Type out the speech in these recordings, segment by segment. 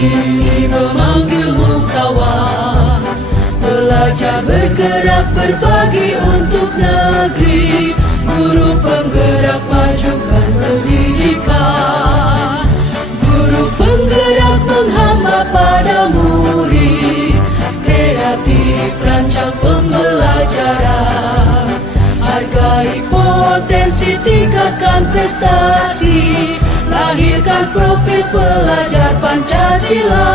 ini memanggilmu kawan. Belajar bergerak berbagi untuk negeri, guru penggerak majukan pendidikan. Guru penggerak menghamba pada murid, kreatif rancang pembelajaran. Hargai potensi, tingkatkan prestasi, lahirkan profil pelajar Pancasila.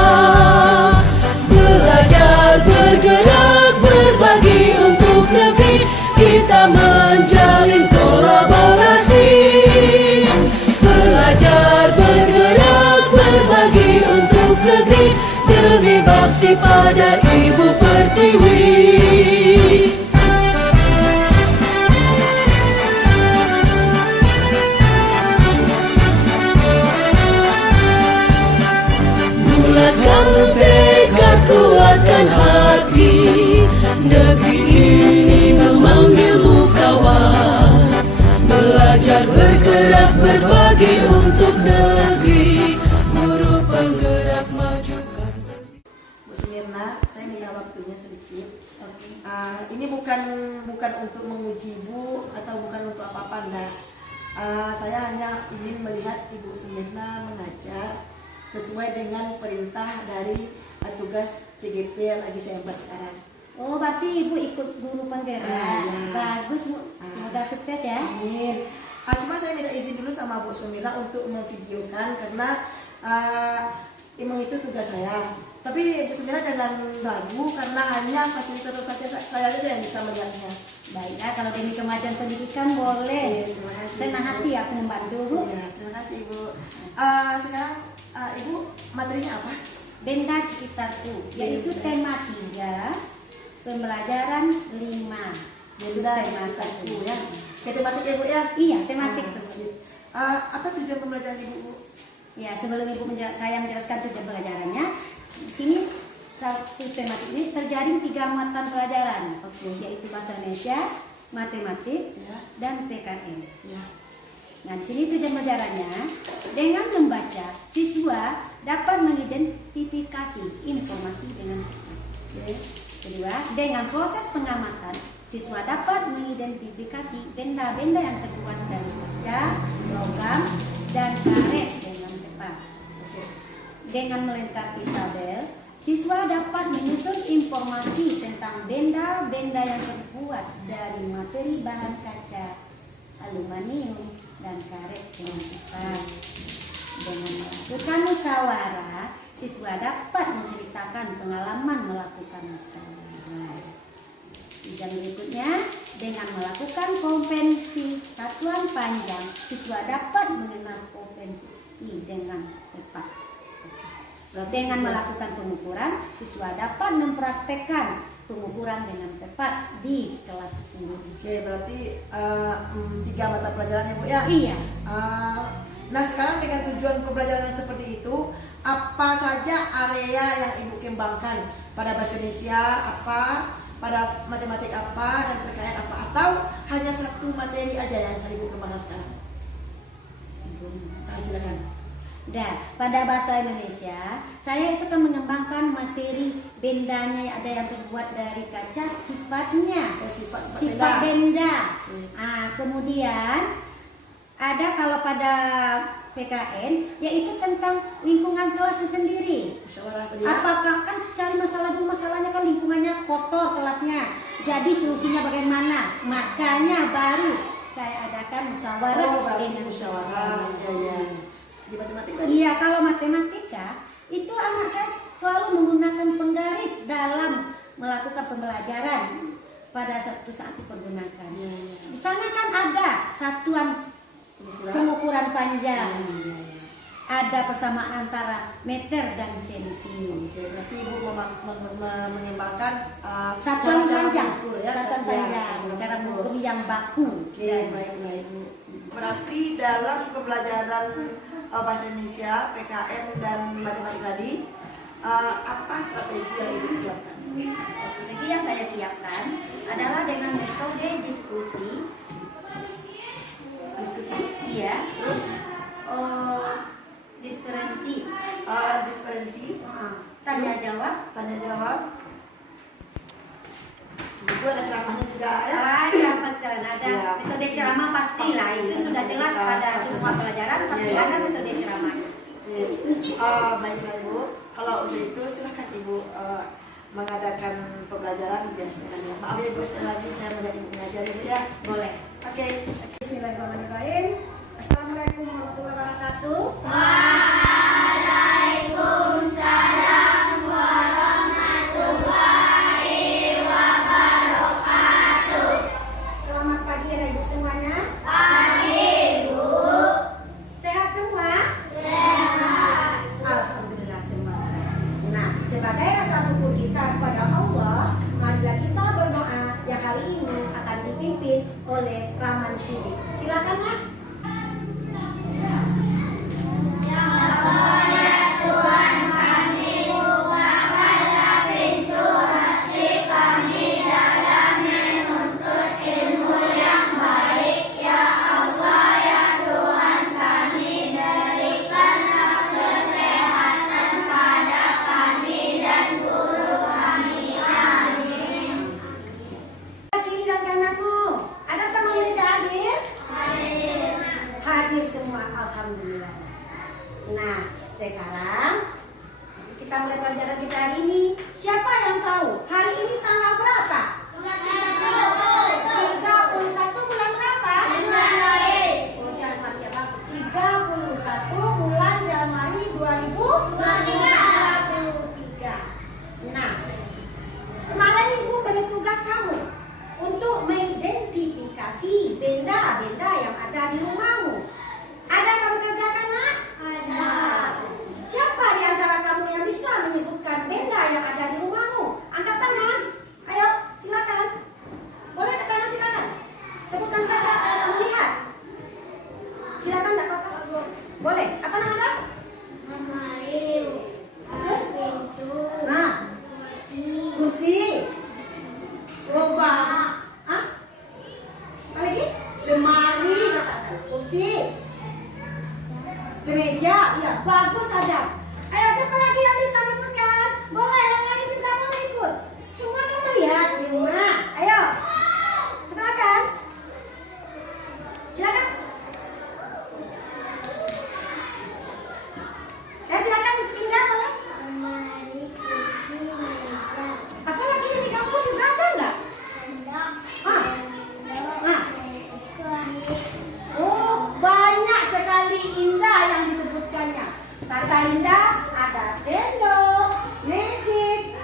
Belajar bergerak berbagi untuk negeri, kita menjalin kolaborasi. Belajar bergerak berbagi untuk negeri, demi bakti pada Ibu Pertiwi. Bulatkan tekad, kuatkan hati, negeri ini memanggilmu kawan. Belajar bergerak berbagi untuk negeri, guru penggerak majukan. Bu Sumirna, saya minta waktunya sedikit. Ini bukan untuk menguji Ibu atau bukan untuk apa-apa, enggak. Saya hanya ingin melihat Ibu Sumirna mengajar sesuai dengan perintah dari tugas CGP yang lagi saya embat sekarang. Oh, berarti Ibu ikut guru penggerak. Ya. Bagus, Bu. Semoga sukses ya. Amin. Cuma saya minta izin dulu sama Bu Sumirna untuk memvideokan karena emang itu tugas saya. Tapi Bu Sumirna jangan ragu karena hanya fasilitator saya saja yang bisa melihatnya. Baiklah, kalau demi kemajuan pendidikan boleh. Terima kasih. Senang hati aku membantu, Bu. Ya, terima kasih Ibu. Sekarang Ibu materinya apa? Benda Sekitarku, yaitu tema 3, pembelajaran 5. Benda Sekitarku ya. Tematik ya Bu ya? Iya, tematik. Apa tujuan pembelajaran Ibu, Bu? Ya, sebelum saya menjelaskan tujuan pelajarannya, di sini satu tematik ini terjaring 3 muatan pelajaran, yaitu bahasa Indonesia, matematik, dan PKN. Ya. Nah, di sini tujuan pelajarannya, dengan membaca, siswa dapat mengidentifikasi informasi dengan tepat. Kedua, dengan proses pengamatan, siswa dapat mengidentifikasi benda-benda yang terbuat dari kaca, logam, dan karet dengan tepat. Dengan melengkapi tabel, siswa dapat menyusun informasi tentang benda-benda yang terbuat dari materi bahan kaca, aluminium, dan karet dengan tepat. Dengan melakukan musyawarah, siswa dapat menceritakan pengalaman melakukan musyawarah. Tujuan berikutnya, dengan melakukan kompetensi satuan panjang, siswa dapat mengenal kompetensi dengan tepat. Dengan melakukan pengukuran, siswa dapat mempraktekkan pengukuran dengan tepat di kelas sendiri. Oke, berarti 3 mata pelajaran ya Bu ya? Iya. Nah, sekarang dengan tujuan pembelajaran yang seperti itu, apa saja area yang Ibu kembangkan pada bahasa Indonesia apa, pada matematik apa, dan PKN apa, atau hanya satu materi aja yang akan Ibu kembangkan sekarang? Silakan. Pada bahasa Indonesia, saya itu akan mengembangkan materi bendanya, ada yang terbuat dari kaca, sifatnya, sifat benda. Kemudian ada kalau pada PKN, yaitu tentang lingkungan kelas sendiri. Apakah kan cari masalah dulu, masalahnya kan lingkungannya kotor kelasnya, jadi solusinya bagaimana? Makanya baru saya adakan musyawarah. Musyawarah. Di matematika? Iya, kalau matematika itu anak saya selalu menggunakan penggaris dalam melakukan pembelajaran pada satu saat dipergunakan. Di sana kan ada satuan pengukuran panjang, ada persamaan antara meter dan senti. Oke, berarti Ibu mengembangkan satuan panjang, satuan panjang, cara mengukur yang baku. Oke, baiklah Ibu. Berarti dalam pembelajaran bahasa Indonesia, PKN dan matematika tadi, apa strategi yang Ibu siapkan? Strategi yang saya siapkan adalah dengan metode diskusi. Iya. Terus diferensi. Diferensi. Tanya jawab. Tanya jawab. Ibu ada ceramahnya juga ya. Ada betul, ada Ya. metode ceramah pastilah itu sudah jelas pada semua pelajaran pasti Ya. ada metode ceramahnya. Baiklah Ibu. Kalau untuk itu silahkan Ibu mengadakan pembelajaran biasanya. Maaf ya Ibu, sekali lagi saya menjadi pengajar Ibu ya. Boleh. Oke. Bismillahirrahmanirrahim. Assalamualaikum warahmatullahi wabarakatuh. Selamat pagi ya Ibu semuanya. Sehat semua? Alhamdulillah semua sehat. Nah, sebagai rasa syukur kita kepada Allah, marilah kita berdoa yang hari ini akan dipimpin oleh Rahman Sidik. Silakan Nak. Kiri dan kananmu. Ada teman yang tidak hadir? Hadir semua, alhamdulillah. Nah, sekarang kita mulai pelajaran kita hari ini. Siapa yang tahu hari ini tanggal berapa? 31 bulan berapa? Oh, Januari ya Bang. 31 bulan Januari 2023. Nah, kemarin Ibu beri tugas kamu untuk mengidentifikasi benda-benda yang ada di rumahmu. Ada kamu kerjakan, Nak? Ada. Siapa di antara kamu yang bisa menyebutkan benda yang ada di rumahmu? Angkat tangan. Ayo, silakan. Boleh angkat tangan, silakan. Sebutkan saja apa yang kamu lihat. Silakan, tak apa-apa. Boleh. Apa nama Anda? Terus? Nah, kursi. Roba. Hah? Apa lagi? Lemari. Kursi. Meja. Ya, bagus saja. Ayo, siapa lagi yang bisa menyebutkan? Boleh, yang lain juga boleh ikut. Semua kan melihat di rumah. Ayo. Silakan. Silakan. Ya, silakan pindah boleh. Apa lagi yang di kampus juga ada nggak? Oh, banyak sekali indah yang disebutkannya. Kata indah ada sendok, magic.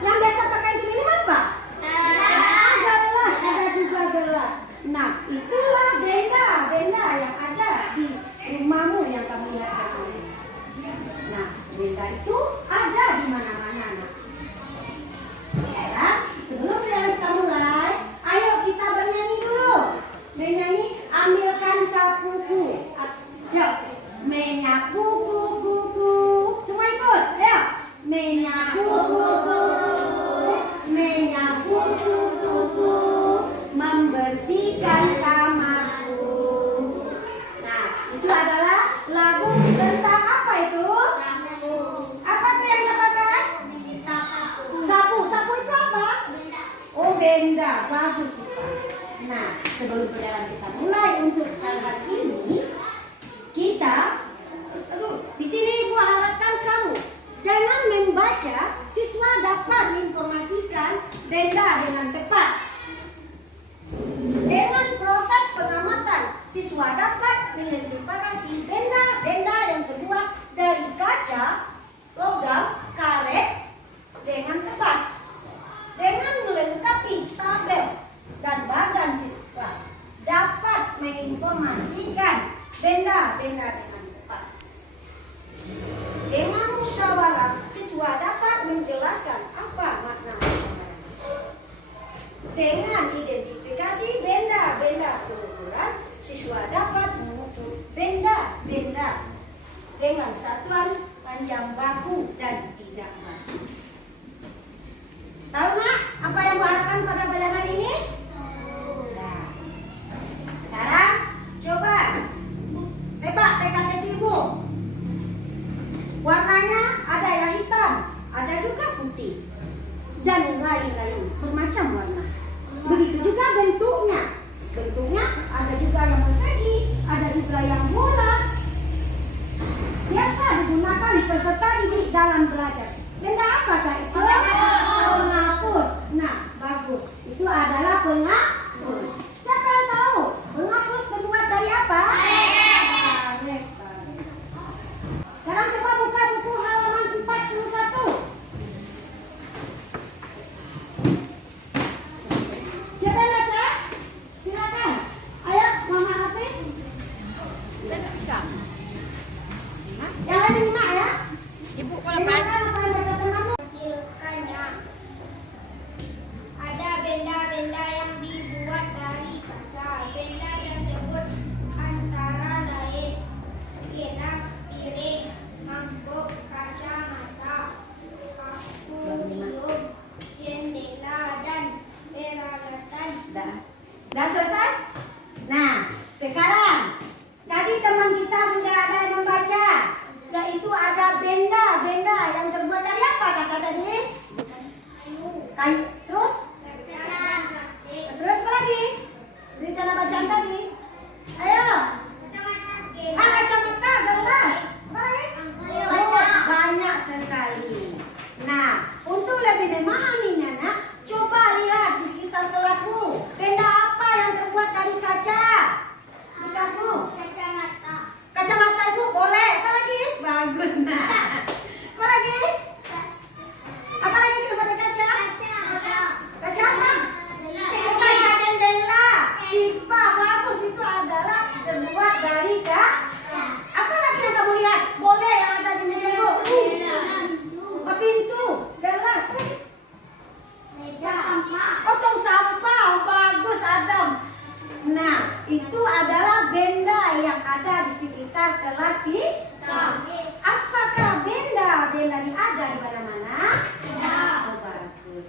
Yang biasa pakai untuk minum apa? Gelas, ada juga gelas. Nah, itulah benda-benda yang ada di rumahmu yang kamu lihat tadi. Nah, benda itu ada di mana-mana. Nah. Sekarang, sebelum kita mulai, ayo kita bernyanyi dulu. Menyanyi, ambilkan sapuku. Yuk, menyapu kuku. Semua ikut, ayo. Menyapu kuku, menyapu kuku, membersihkan kamarku. Nah, itu adalah lagu tentang apa itu? Apa tuh yang dipakai? Sapu. Sapu itu apa? Oh, benda. Bagus sekali. Nah, sebelum pelajaran kita mulai untuk hari ini, kita di sini Ibu harapkan kamu dengan membaca siswa dapat menginformasikan benda dengan tepat. Dengan proses pengamatan, siswa dapat mengidentifikasi benda-benda yang terbuat dari kaca, logam, karet dengan tepat. Dengan melengkapi tabel dan bagan siswa dapat menginformasikan benda-benda dengan tepat. Dengan musyawarah, siswa dapat menjelaskan apa makna musyawarah. Dengan identifikasi benda-benda berukuran, siswa dapat mengukur benda-benda dengan satuan panjang baku dan tidak baku. Tahu nggak apa yang diharapkan pada pelajaran ini? Nah, sekarang coba tebak teka-teki Ibu. Warnanya ada yang hitam, kayu-kayu bermacam warna. Begitu juga bentuknya. Bentuknya ada juga yang persegi, ada juga yang bulat. Biasa digunakan peserta didik dalam belajar. Benda apakah itu? Penghapus. Nah, bagus. Itu adalah penghapus. Siapa yang tahu? Penghapus terbuat dari apa? Lem. Sekarang coba buka buku halaman 41. Siapa yang baca? Silakan. Ayo, Mama Hafiz. Yang lain menyimak ya. Ibu Silakan apa yang baca penghapus. hasilkannya. Ada benda-benda yang dibuat dari kaca. Benda tersebut antara lain gelas, piring, mangkuk, kacamata, akuarium, jendela, dan peralatan. Dah selesai? Nah, sekarang tadi teman kita sudah ada yang membaca, yaitu ada benda-benda yang terbuat dari apa kata tadi? Kayu. Terus? Terus apa lagi? Beri cara bacaan tadi. Ayo. Kacamata, gelas. Apa lagi? Oh, banyak sekali. Nah, untuk lebih memahaminya, nak, coba lihat di sekitar kelasmu. Benda apa yang terbuat dari kaca? Di kelasmu? Kacamata ibu boleh. Apa lagi? Bagus, nah. Apa lagi? Apa lagi terbuat dari kaca? Kaca apa? Kaca jendela. Sipa, bagus, itu adalah terbuat dari kaca. Apa lagi yang kamu lihat? Boleh yang ada di meja ibu. Pintu, gelas. Potong sampah, bagus Adam. Nah, itu adalah benda yang ada di sekitar kelas kita. Apakah benda-benda ini ada di mana-mana? Oh, bagus.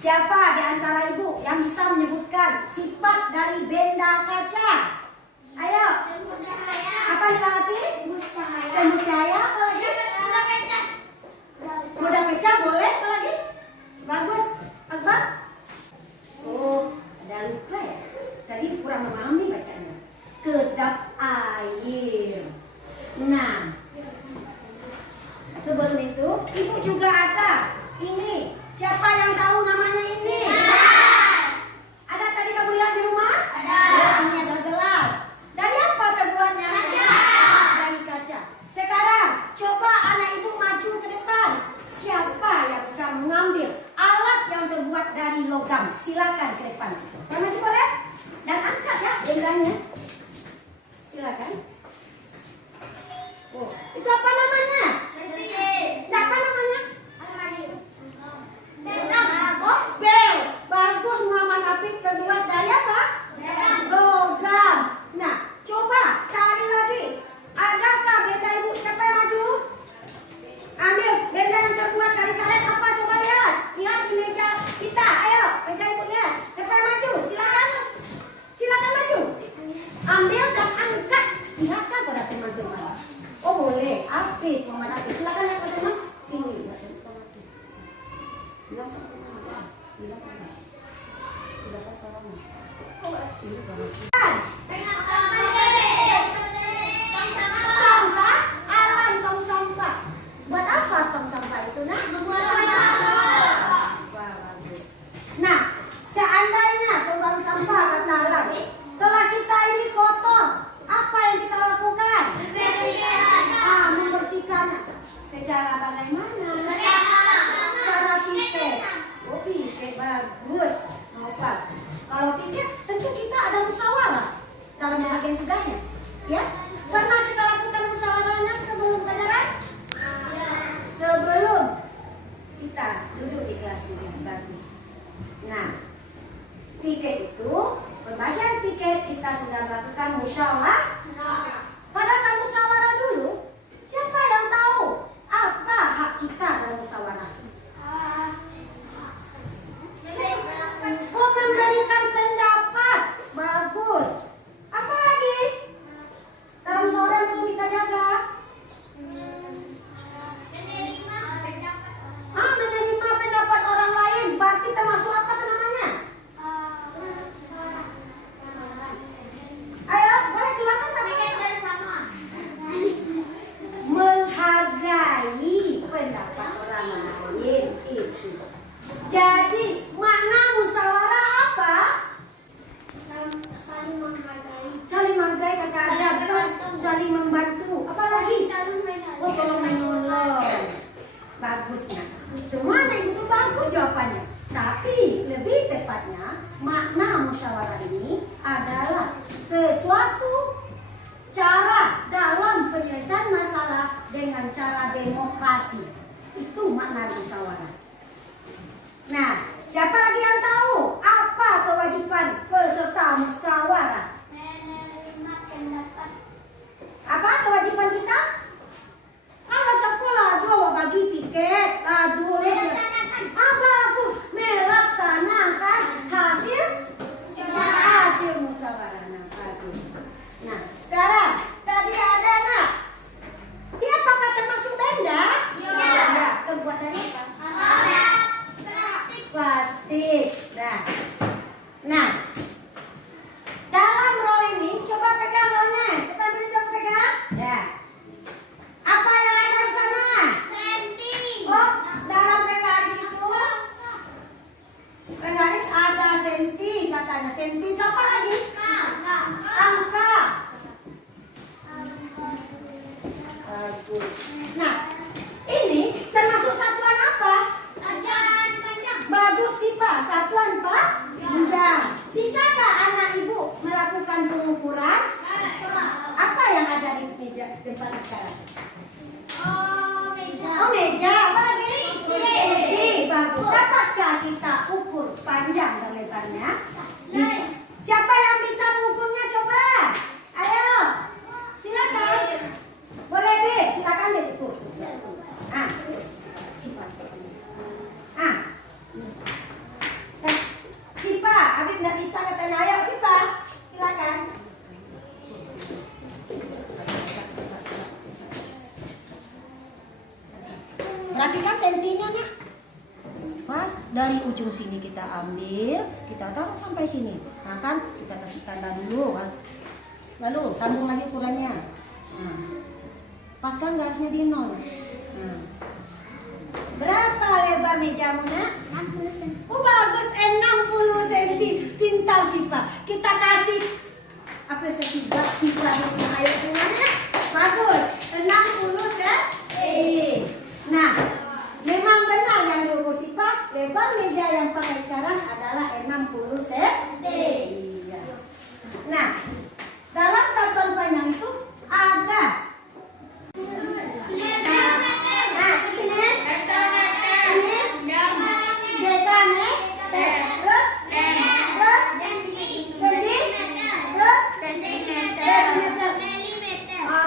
Siapa di antara ibu yang bisa menyebutkan sifat dari benda kaca? Ayo. Apa dilewati? Tembus cahaya. Apa lagi? Mudah pecah boleh. Apa lagi? Bagus. Akbar. Oh, ada lupa ya. Tadi kurang memahami bacanya. Kedap air. Nah, sebelum itu ibu juga ada. Ini siapa yang tahu namanya ini? Ada tadi kamu lihat di rumah? Ada. Ini adalah gelas. Dari apa terbuatnya? Dari kaca. Sekarang coba anak ibu maju ke depan. Siapa yang bisa mengambil alat yang terbuat dari logam? Silakan ke depan. Kamu maju boleh? Dan angkat ya bendanya. Silakan. Oh, itu apa namanya? Apa namanya? Oh, bel. Bagus, Muhammad Hafiz terbuat dari apa? Logam. Nah, coba cari lagi. Adakah benda ibu? Siapa yang maju? Ambil benda yang terbuat dari karet apa? Coba lihat. Lihat di meja kita. Ayo, meja ibu lihat. Siapa yang maju? Silakan. Silakan maju. Ambil dan angkat. Lihatkan pada teman-teman. Oh boleh. Hafiz, Muhammad Hafiz. Silakan lihat pada teman. Ini lihat teman Hafiz. Bilang sama teman. Bilang sama. Tidak ada suaranya. Ini bagus. Alam tong sampah. Buat apa tong sampah itu, nak? Wah, bagus. Nah, seandainya tong sampah kata Alam, kelas kita ini kotor, apa yang kita lakukan? Membersihkan. Membersihkan. Semuanya itu bagus jawabannya. Tapi lebih tepatnya makna musyawarah ini adalah sesuatu cara dalam penyelesaian masalah dengan cara demokrasi. Itu makna musyawarah. Nah, siapa lagi yang tahu apa kewajiban peserta musyawarah? Menerima pendapat. Apa kewajiban kita? Kalau sekolah dua bagi tiket, lesson. Bagus, melaksanakan hasil musyawarah. Nah, bagus. Nah, sekarang tadi ada nak. Dia apakah termasuk benda? Ya. Terbuat dari apa? Plastik. Nah, dalam roll ini coba pegang rollnya. Coba pegang. Ya. Apa yang ada di sana? Oh, dalam penggaris itu penggaris ada senti katanya. Senti itu apa lagi? Angka. Bagus. Nah, ini termasuk satuan apa? Bagus sih Pak, satuan Pak. Panjang. Bisakah anak ibu melakukan pengukuran? Apa yang ada di meja tempat sekarang? Oh, meja. Apa lagi? Kursi. Bagus. Dapatkah kita ukur panjang dan lebarnya? Bisa. Siapa yang bisa mengukurnya coba? Ayo. Silakan. Boleh Beb, silakan Beb ukur. Cipa, Habib nggak bisa katanya. Ayo Cipa, silakan. Perhatikan sentinya nak. Pas dari ujung sini kita ambil, kita taruh sampai sini. Nah kan, kita kasih tanda dulu kan. Lalu sambung lagi ukurannya. Nah, paskan garisnya di nol. Nah. Berapa lebar mejamu nak? 60 cm. Oh bagus, 60 cm. Pintar Sipa. Kita kasih apresiasi buat Sipa. Ayo semuanya. Bagus, 60 cm. Nah, memang benar yang diukur Sipa. Lebar meja yang pakai sekarang adalah 60 cm. Iya. Nah, dalam satuan panjang itu ada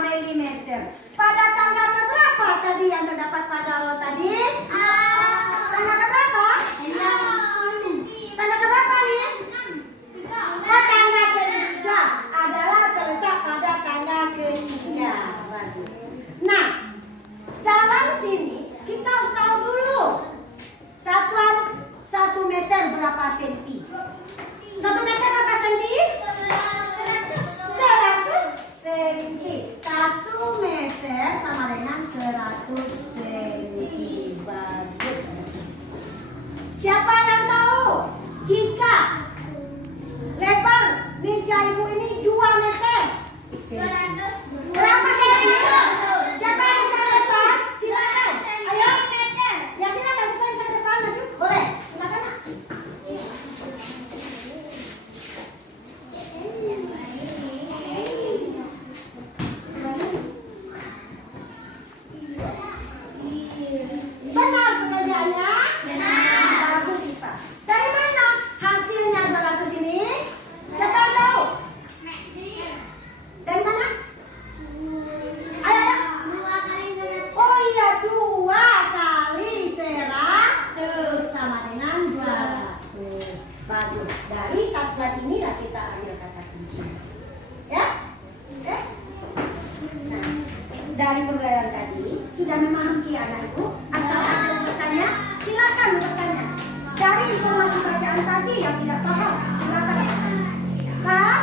milimeter. Pada tanggal keberapa tadi yang terdapat pada roll tadi? Tanggal keberapa? Tanggal keberapa nih? Oh, tanggal ketiga adalah terletak pada tanggal ketiga. Nah, dalam sini kita harus tahu dulu satuan 1 meter berapa senti? 1 meter berapa senti? 100 senti. 1 meter sama dengan 100 senti. Bagus. Siapa yang tahu jika lebar meja ibu ini 2 meter? Berapa senti? Siapa yang bisa ke depan? Silakan. Ayo. Ya silakan, siapa yang bisa ke depan maju? Boleh. Silakan nak. Benar pekerjaannya? Benar. Bagus sih Pak. Dari mana hasilnya 200 ini? Siapa yang tahu? Dari mana? Ayo, ayo. Oh iya, 2 kali 100 sama dengan 200. Bagus. Dari satuan inilah kita ambil kata kunci. Ya? Oke? Nah, dari pembelajaran tadi sudah memahami anak ibu? Atau ada yang bertanya? Silakan bertanya. Dari informasi bacaan tadi yang tidak paham, silakan bertanya. Paham?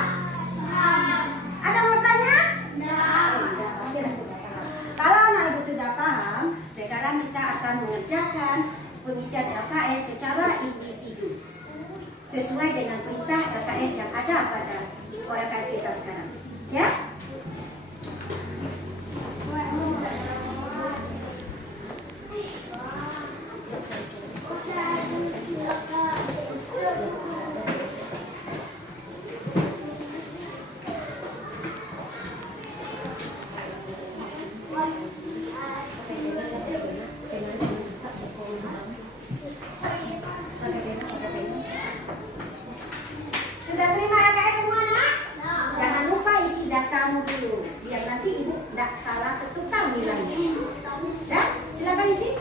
Ada yang bertanya? Tidak. Oke, sudah paham. Kalau anak ibu sudah paham, sekarang kita akan mengerjakan pengisian LKS secara individu sesuai dengan perintah LKS yang ada pada LKS kita sekarang. Ya? Tidak salah ketukar nilainya. Dan silakan isi.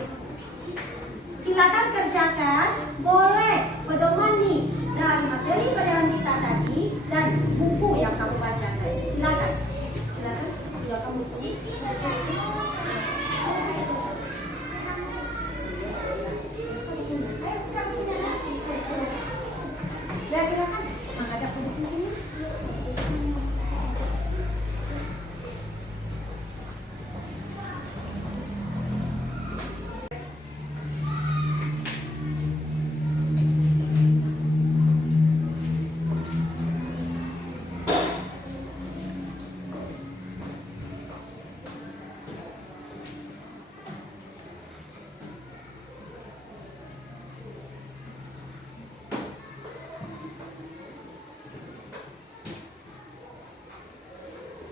Silakan kerjakan. Boleh pedoman nih dari materi pelajaran kita tadi dan buku yang kamu baca tadi. Silakan. Silakan. Sudah kamu isi. Ya silakan menghadap ke buku sini.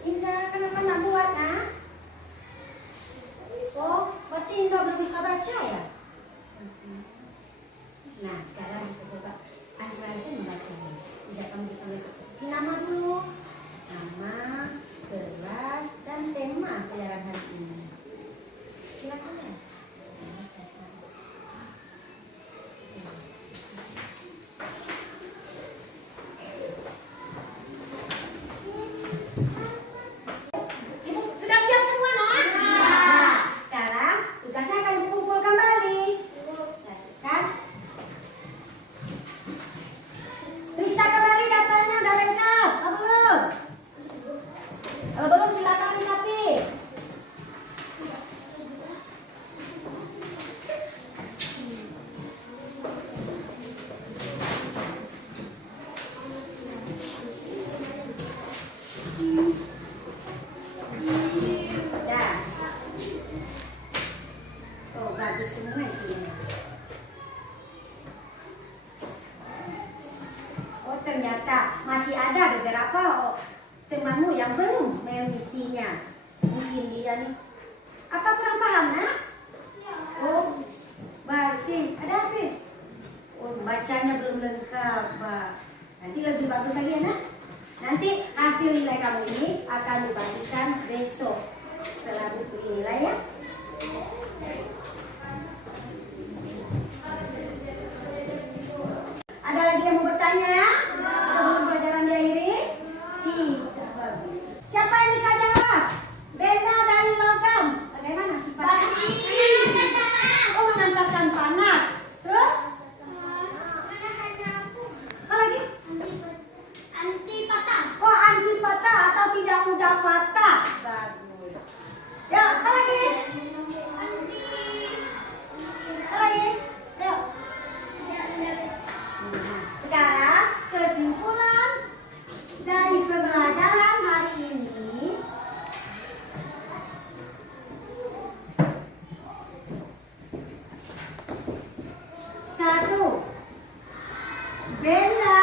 Indah, kenapa nak buat, nak? Oh, berarti Indah belum bisa baca ya? Nah, sekarang kita coba Ansel membaca. Bisa kamu bisa lihat nama dulu. Nama, kelas, dan tema pelajaran hari ini. Silakan ya. Baca sekarang. Sudah siap semua, nak? Nah, sekarang tugasnya akan dikumpul kembali. Kasihkan. Periksa kembali datanya udah lengkap. Apa belum? Kalau belum silakan lengkapi. Dah. Oh, bagus semua isinya. Oh, ternyata masih ada beberapa temanmu yang belum mengisinya. Mungkin dia nih. Apa kurang paham, nak? Oh, berarti ada habis. Oh, bacanya belum lengkap, Pak. Nanti lebih bagus lagi ya, nak? Nanti hasil nilai kamu ini akan dibagikan besok setelah buku nilai ya. Ada lagi yang mau bertanya sebelum pelajaran diakhiri? Tidak bagus. Siapa yang bisa jawab? Benda dari logam. Bagaimana sifatnya? Oh, mengantarkan panas. Terus? Apa lagi? Anti patah. Oh, anti patah atau tidak mudah patah. Bagus. Ya, apa lagi? Apa lagi? Yuk. Nah, sekarang kesimpulan dari pembelajaran hari ini. Satu, benda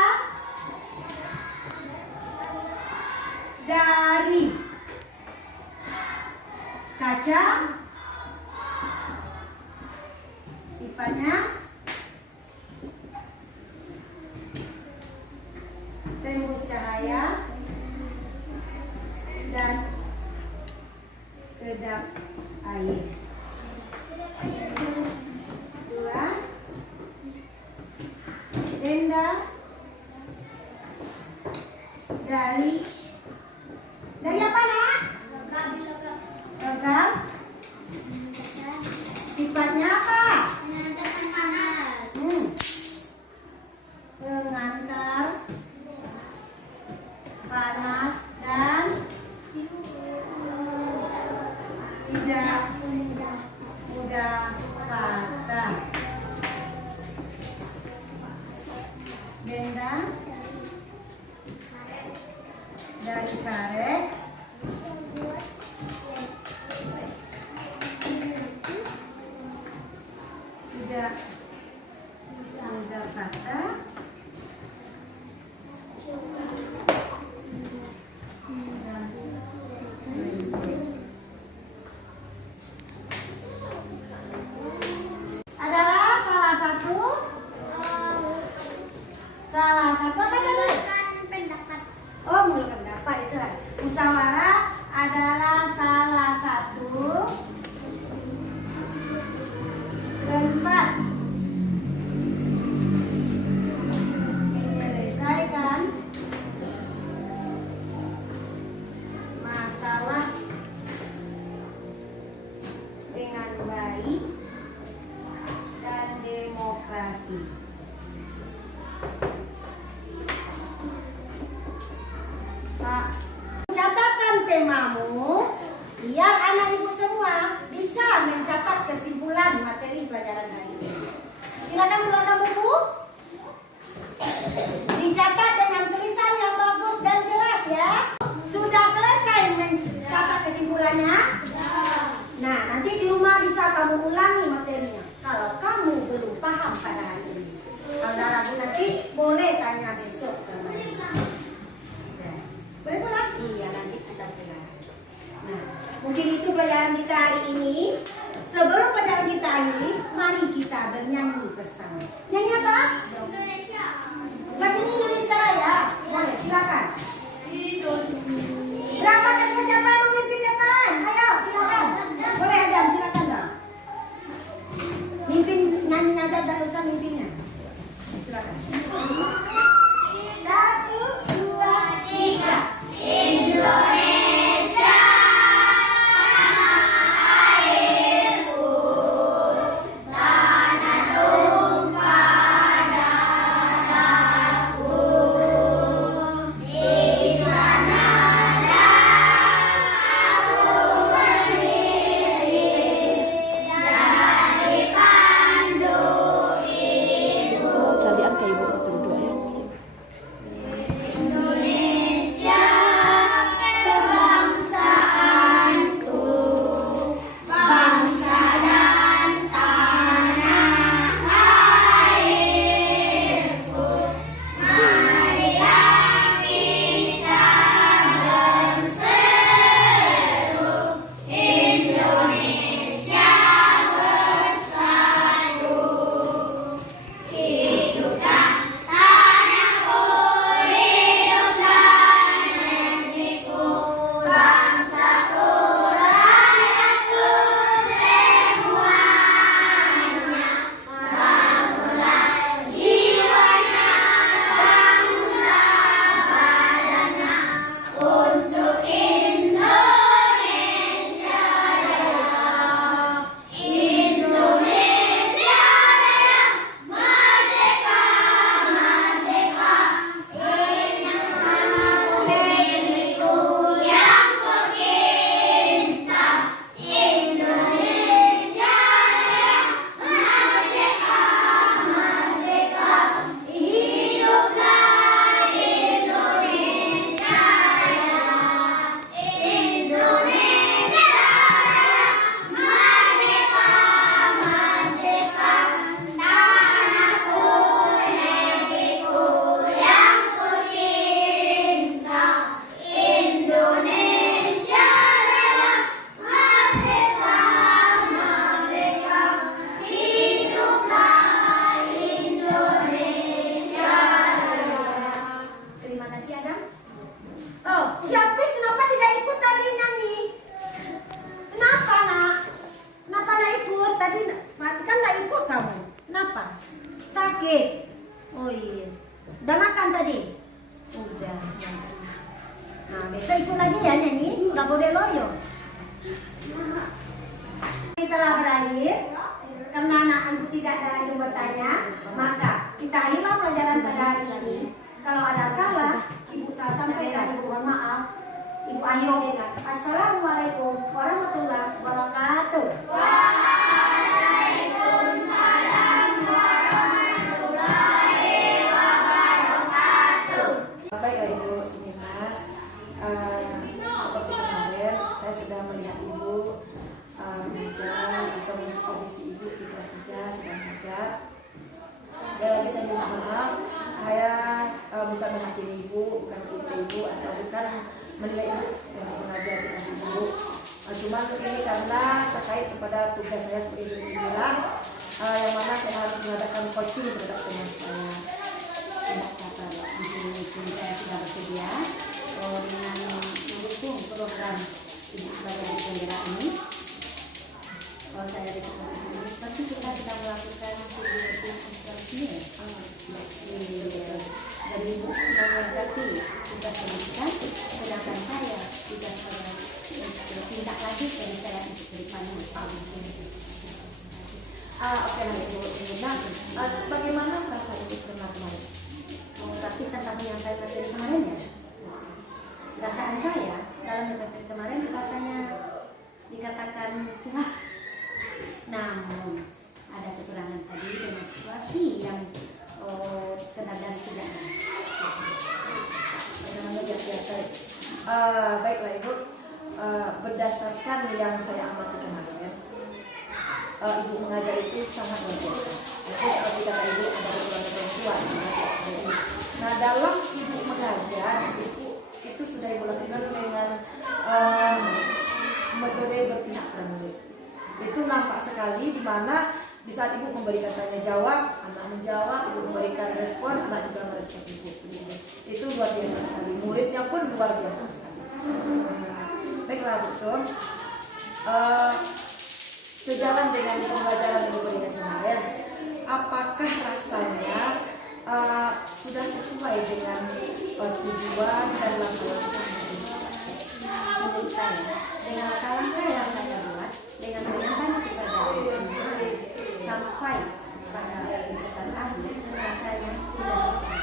dari kaca sifatnya tembus cahaya dan kedap air. Dua, benda dari apa, nak? Logam. Sifatnya apa? Menandakan panas. Pengantar panas dan tidak mudah patah. Benda dari karet tidak mudah patah. Adalah salah satu apa tadi? Kan pendapat. Oh, menurut pendapat itu musyawarah terbaik dan demokrasi. Pak, catatan temamu biar anak ibu semua bisa mencatat kesimpulan materi pelajaran hari ini. Silakan keluarkan buku. Dicatat dengan tulisan yang bagus dan jelas ya. Sudah selesai mencatat kesimpulannya? Nah, nanti di rumah bisa kamu ulangi materinya. Kalau kamu belum paham pada hari ini, kalau ragu nanti boleh tanya besok kembali. Boleh pulang? Iya, nanti kita pulang. Nah, mungkin itu pelajaran kita hari ini. Sebelum pelajaran kita hari ini, mari kita bernyanyi bersama. Nyanyi apa? Indonesia. Lagu Indonesia ya. Boleh, silakan. Berapa dan siapa yang memimpin depan? Ayo, silakan. Boleh Adam, silakan dong. Mimpin nyanyi aja, dan usah mimpinnya. Silakan. 1, 2, 3. Indonesia, tanah airku, tanah tumpah darahku. Di sana aku berdiri dan dipandu ibu. Kalian ke ibu satu dua ya. Indonesia, kebangsaanku, bangsa dan tanah airku. Marilah kita berseru, Indonesia bersatu. Hiduplah tanahku, hiduplah negeriku, bangsaku, rakyatku semuanya. Bangunlah jiwanya, bangunlah badannya, untuk Indonesia Raya. Indonesia Raya, merdeka, merdeka. Negeriku yang kucinta, Indonesia Raya, merdeka, merdeka. Hiduplah Indonesia Raya. Indonesia Raya, merdeka, merdeka. Tanahku, negeriku yang kucinta, Indonesia Raya, merdeka, merdeka. Hiduplah Indonesia Raya. Terima kasih Adam. Oh, si Apis kenapa tidak ikut tadi nyanyi? Kenapa nak? Kenapa nak ikut? Tadi kan tak ikut kamu. Kenapa? Sakit. Oh iya. Udah makan tadi? Udah. Nah, besok ikut lagi ya nyanyi. Nggak boleh loyo. Kita telah berakhir. Karena anak ibu tidak ada lagi bertanya, maka kita akhirlah pelajaran pada hari ini. Kalau ada salah, ibu salah sampaikan, ibu mohon maaf. Ibu akhiri dengan Assalamualaikum warahmatullahi wabarakatuh. Waalaikumsalam warahmatullahi wabarakatuh. Baik Ibu Sumirna, seperti kemarin saya sudah melihat Ibu mengajar atau mensupervisi Ibu di kelas 3 sedang mengajar. Sekali lagi saya minta maaf, saya bukan menghakimi Ibu, bukan mengikuti Ibu atau bukan menilai Ibu untuk mengajar di kelas Ibu. Cuma ini karena terkait kepada tugas saya sebagai ibu bilang, yang mana saya harus mengadakan coaching terhadap teman saya. Tidak apa-apa, di sini pun saya sudah bersedia dengan mendukung program Ibu sebagai adik penggerak ini. Kalau saya di sini, pasti kita sudah melakukan simulasi dari Ibu mengerti tugas pendidikan, sedangkan saya tugas pada tindak lanjut dari saya untuk ke depannya. Oke lah Ibu Sirna. Bagaimana perasaan Ibu Sirna kemarin? Tapi tentang menyampaikan materi kemarin ya, perasaan saya dalam materi kemarin rasanya dikatakan puas. Namun ada kekurangan tadi dengan situasi yang kena dari sejarah. Namanya biasa. Baiklah Ibu, berdasarkan yang saya amati kemarin, Ibu mengajar itu sangat luar biasa. Itu seperti kata Ibu ada kekurangan perempuan mengajar saya. Nah dalam Ibu mengajar itu sudah Ibu lakukan dengan metode berpihak pada murid. Itu nampak sekali di mana di saat Ibu memberikan tanya jawab, anak menjawab, Ibu memberikan respon, anak juga merespon Ibu. Itu luar biasa sekali. Muridnya pun luar biasa sekali. Baiklah Bu Sum, sejalan dengan pembelajaran yang diberikan kemarin, apakah rasanya sudah sesuai dengan tujuan dan langkah-langkah? Menurut saya, dengan langkah-langkah yang saya buat, dengan menyampaikan kepada murid sampai pada tingkatan akhir, rasanya sudah sesuai.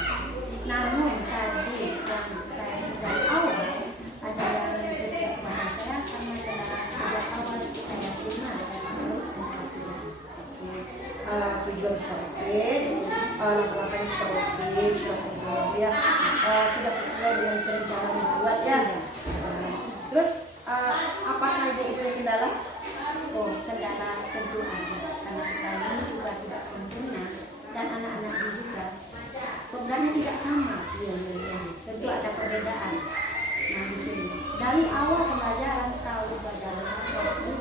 Namun tadi yang saya sudah awal ada yang tidak puasan saya karena sejak awal saya terima Tujuan sudah oke, langkah-langkahnya sudah oke, perasaan ya sudah sesuai dengan perencanaan yang dibuat ya. Terus apakah Ibu punya kendala? Oh, kendala tentu ada karena kita ini juga tidak sempurna dan anak-anak juga programnya tidak sama. Tentu ada perbedaan. Nah di sini dari awal pembelajaran tahu bagaimana itu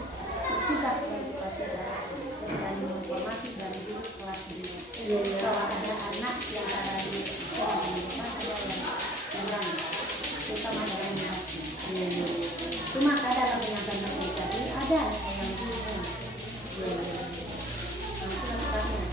tugas yang kita tidak sedang menginformasi dari dulu kelas ini. Kalau ada anak yang ada di rumah ada yang kurang, terutama dalam hati. Cuma dalam menyampaikan materi tadi ada yang bingung. Nah, itu sebabnya.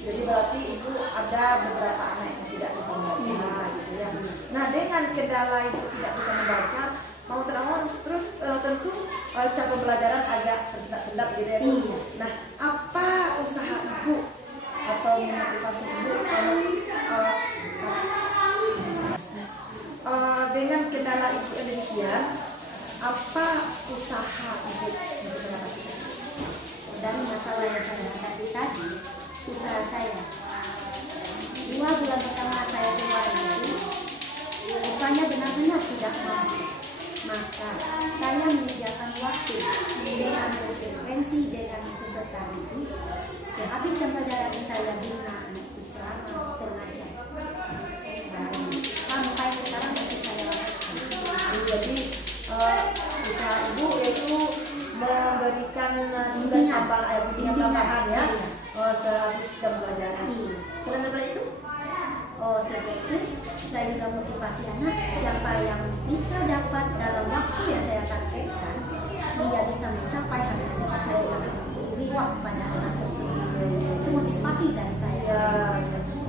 Jadi berarti Ibu ada beberapa anak yang tidak bisa membaca gitu ya. Nah dengan kendala Ibu tidak bisa membaca, mau tidak mau terus tentu cara pembelajaran agak tersendat-sendat gitu ya Bu. Nah apa usaha Ibu atau motivasi Ibu dengan kendala Ibu yang demikian, apa usaha Ibu untuk mengatasi itu? Dari masalah yang saya hadapi tadi, usaha saya 2 bulan pertama saya kemarin itu rupanya benar-benar tidak mampu. Maka saya menyediakan waktu dengan konsekuensi dengan peserta itu. Sehabis pembelajaran saya bina anak itu selama setengah jam. Dan sampai sekarang masih saya lakukan. Jadi usaha Ibu yaitu memberikan tugas tambahan ya sehabis pembelajaran. Selain daripada itu, Setelah itu saya juga motivasi anak siapa yang bisa dapat dalam waktu yang saya targetkan, dia bisa mencapai hasilnya, saya akan reward pada anak tersebut. Itu motivasi dari saya. ya.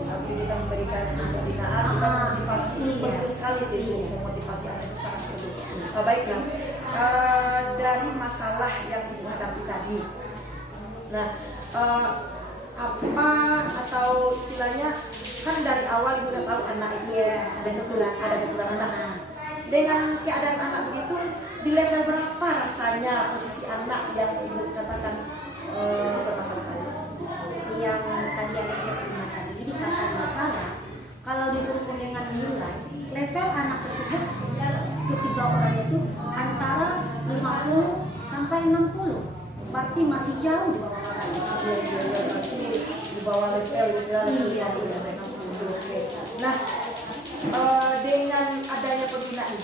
Sampai kita memberikan pembinaan, kita motivasi perlu sekali jadi memotivasi anak itu sangat perlu. Baiklah, dari masalah yang Ibu hadapi tadi, nah apa atau istilahnya kan dari awal Ibu udah tahu anak itu ada kekurangan anak. Dengan keadaan anak begitu, di level berapa rasanya posisi anak yang Ibu katakan bermasalah tadi? Yang tadi ada sebelumnya tadi dikatakan masalah, kalau dihukum dengan nilai level anak tersebut ketiga orang itu antara 50 sampai 60, berarti masih jauh di bawah orang. Berarti di bawah level Iya. sampai 60. Oke. Nah, dengan adanya pembinaan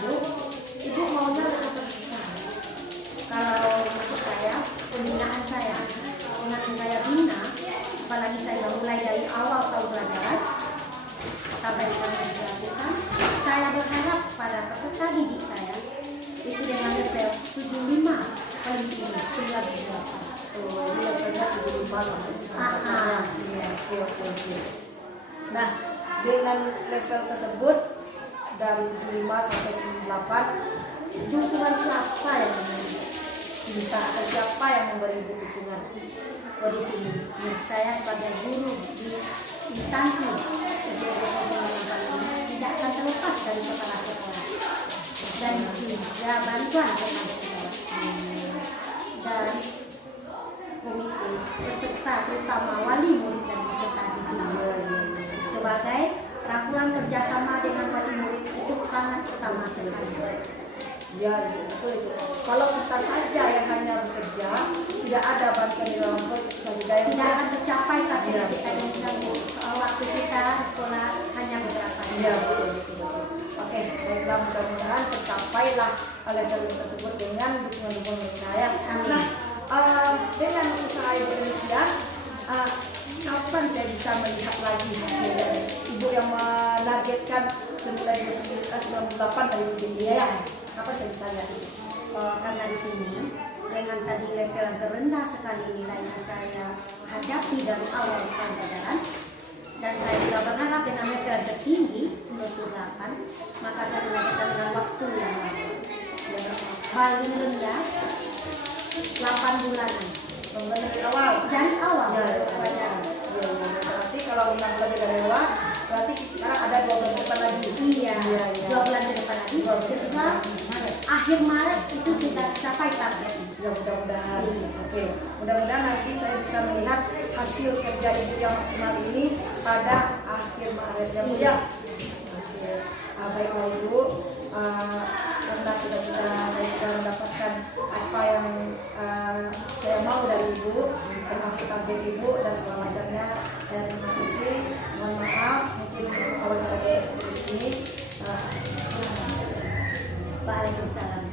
Ibu maunya level berapa? Kalau menurut saya pembinaan saya dengan saya bina, apalagi saya mulai dari awal tahun pelajaran sampai sekarang sudah dilakukan, saya berharap pada peserta didik saya itu dengan level 75 paling tinggi 98. Ini levelnya 75 sampai 98. Iya. Oke. Nah, dengan level tersebut dari 75 sampai 98, dukungan siapa yang Ibu diminta atau siapa yang memberi Ibu dukungan? Oh, di sini saya sebagai guru di instansi tidak akan terlepas dari kepala sekolah dan juga bantuan kepala sekolah dan komite peserta terutama wali murid dan peserta didik sebagai rangkulan kerjasama dengan wali murid itu sangat utama sekali. Ya, betul itu. Kalau kita saja yang hanya bekerja, tidak ada bantuan di dalam proyek susah juga yang Tidak akan tercapai tapi Ya, kita bilang soal waktu kita di sekolah hanya beberapa jam. Ya, betul. Oke, baiklah, mudah-mudahan tercapailah level tersebut dengan dukungan-dukungan saya. Amin. Nah, dengan usaha Ibu demikian, kapan saya bisa melihat lagi hasilnya? Ibu yang menargetkan 98 dari dunia, kapan saya bisa lihat itu? Karena di sini dengan tadi level terendah sekali nilai yang saya hadapi dari awal pembelajaran dan saya juga berharap dengan level tertinggi 98, maka saya mendapatkan dengan waktu yang lama. Paling rendah 8 bulanan Dari awal. dari awal Ya, pembelajaran. berarti kalau memang lebih dari awal, berarti sekarang ada 2 bulan depan lagi. Iya, Iya. 2 bulan ke depan lagi. Kedua, akhir Maret itu sudah capai targetnya. Ya, mudah-mudahan. Oke, mudah-mudahan nanti saya bisa melihat hasil kerja Ibu yang maksimal ini pada akhir Maret ya, Bu ya. Oke, baiklah Ibu. Karena saya sudah mendapatkan apa yang saya mau dari Ibu, termasuk target Ibu dan segala macamnya. Saya terima kasih. Mohon maaf, mungkin wawancara kita seperti ini. Waalaikumsalam.